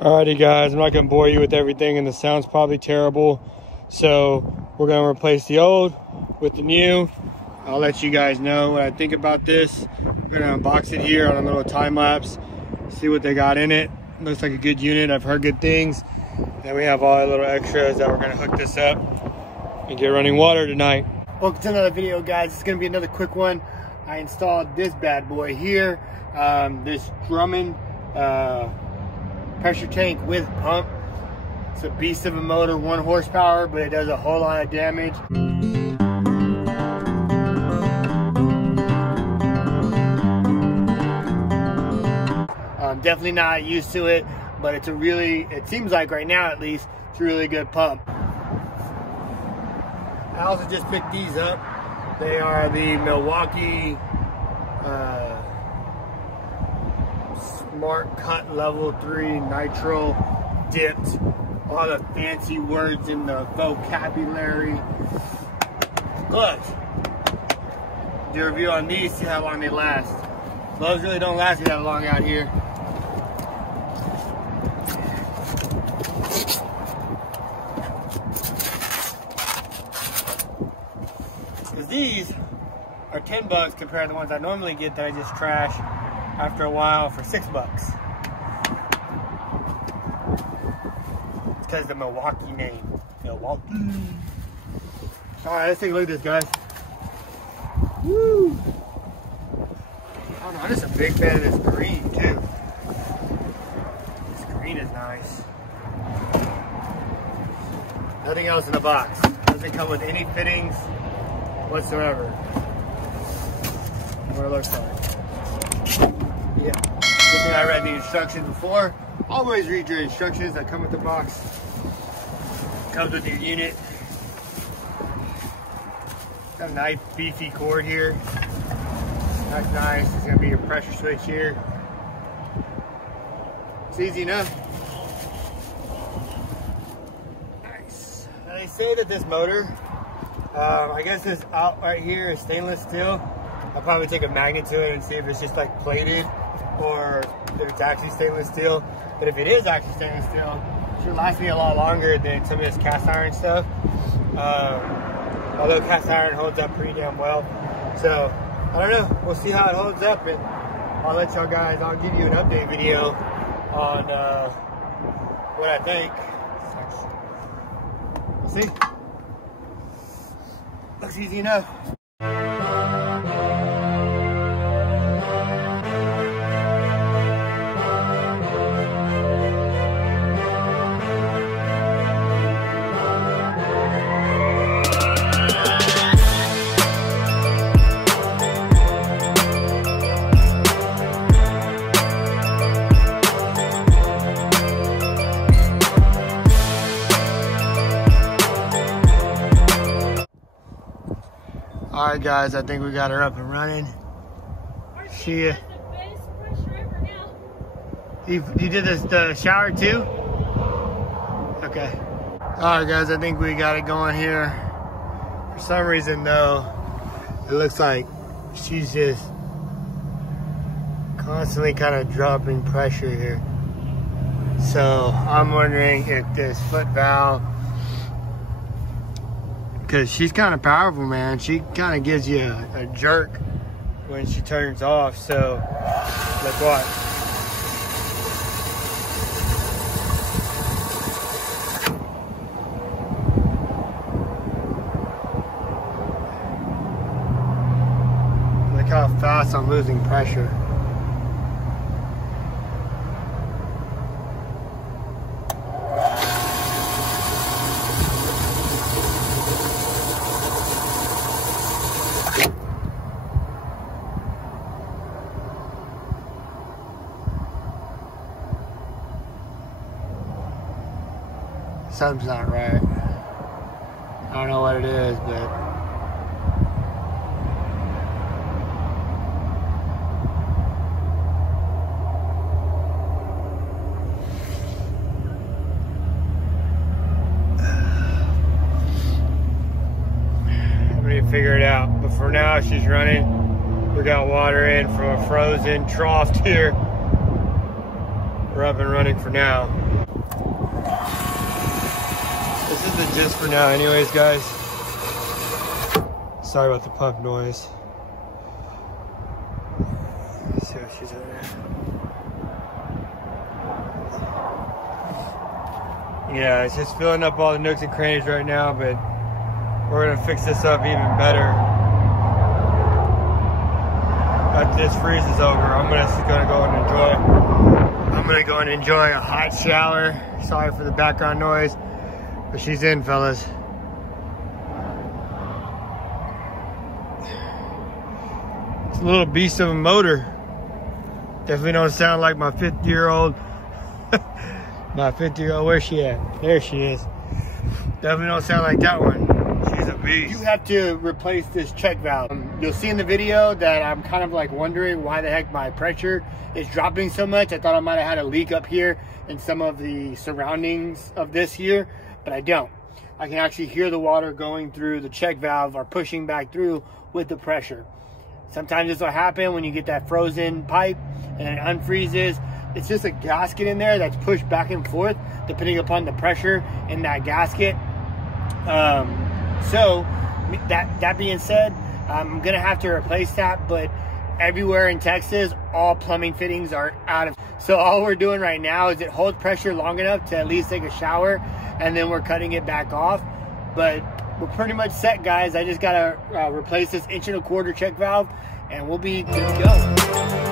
Alrighty guys, I'm not gonna bore you with everything and the sound's probably terrible. So we're gonna replace the old with the new. I'll let you guys know what I think about this. We're gonna unbox it here on a little time lapse, see what they got in it. Looks like a good unit, I've heard good things. Then we have all the little extras that we're gonna hook this up and get running water tonight. Welcome to another video, guys. It's gonna be another quick one. I installed this bad boy here, this DRUMMOND pressure tank with pump. It's a beast of a motor, 1 horsepower, but it does a whole lot of damage. I'm definitely not used to it, but it's a really, it seems like right now at least, it's a really good pump. I also just picked these up. They are the Milwaukee Smart Cut Level 3 Nitro dipped. All the fancy words in the vocabulary. Gloves. Do a review on these, see how long they last. Gloves really don't last that long out here. Because these are $10 compared to the ones I normally get that I just trash after a while for $6. It's because of the Milwaukee name. Milwaukee. Alright, let's take a look at this, guys. Woo! I don't know, I'm just a big fan of this green too. This green is nice. Nothing else in the box. Doesn't come with any fittings whatsoever. What it looks like. Yeah. Good thing I read the instructions before. Always read your instructions that come with the box. Comes with your unit. Got a nice beefy cord here. That's nice. It's gonna be your pressure switch here. It's easy enough. Nice. Now they say that this motor, I guess this out right here is stainless steel. I'll probably take a magnet to it and see if it's just like plated or if it's actually stainless steel. But if it is actually stainless steel, it should last me a lot longer than some of this cast iron stuff. Although cast iron holds up pretty damn well. So, I don't know. We'll see how it holds up, and I'll let y'all guys, I'll give you an update video on what I think. We'll see. Looks easy enough. Alright guys, I think we got her up and running. She you did this the shower too? Okay. Alright guys, I think we got it going here. For some reason though, it looks like she's just constantly kind of dropping pressure here. So I'm wondering if this foot valve, because she's kind of powerful, man. She kind of gives you a jerk when she turns off. So, like what? Look how fast I'm losing pressure. Something's not right. I don't know what it is, but I'm gonna figure it out. But for now, she's running. We got water in from a frozen trough here. We're up and running for now. This is the gist for now anyways, guys. Sorry about the pump noise. Let's see what she's at there. Yeah, it's just filling up all the nooks and crannies right now, but we're gonna fix this up even better. After this freeze is over, I'm gonna go and enjoy a hot shower. Sorry for the background noise, but she's in, fellas. It's a little beast of a motor. Definitely don't sound like my 50-year-old. My 50-year-old, where's she at? There she is. Definitely don't sound like that one. She's a beast. You have to replace this check valve. You'll see in the video that I'm kind of like wondering why the heck my pressure is dropping so much. I thought I might have had a leak up here in some of the surroundings of this here, but I don't. I can actually hear the water going through the check valve or pushing back through with the pressure. Sometimes this will happen when you get that frozen pipe and it unfreezes. It's just a gasket in there that's pushed back and forth depending upon the pressure in that gasket. So that being said, I'm gonna have to replace that, but everywhere in Texas, all plumbing fittings are out of. So all we're doing right now is it holds pressure long enough to at least take a shower, and then we're cutting it back off. But we're pretty much set, guys. I just gotta replace this 1 1/4 check valve, and we'll be good to go.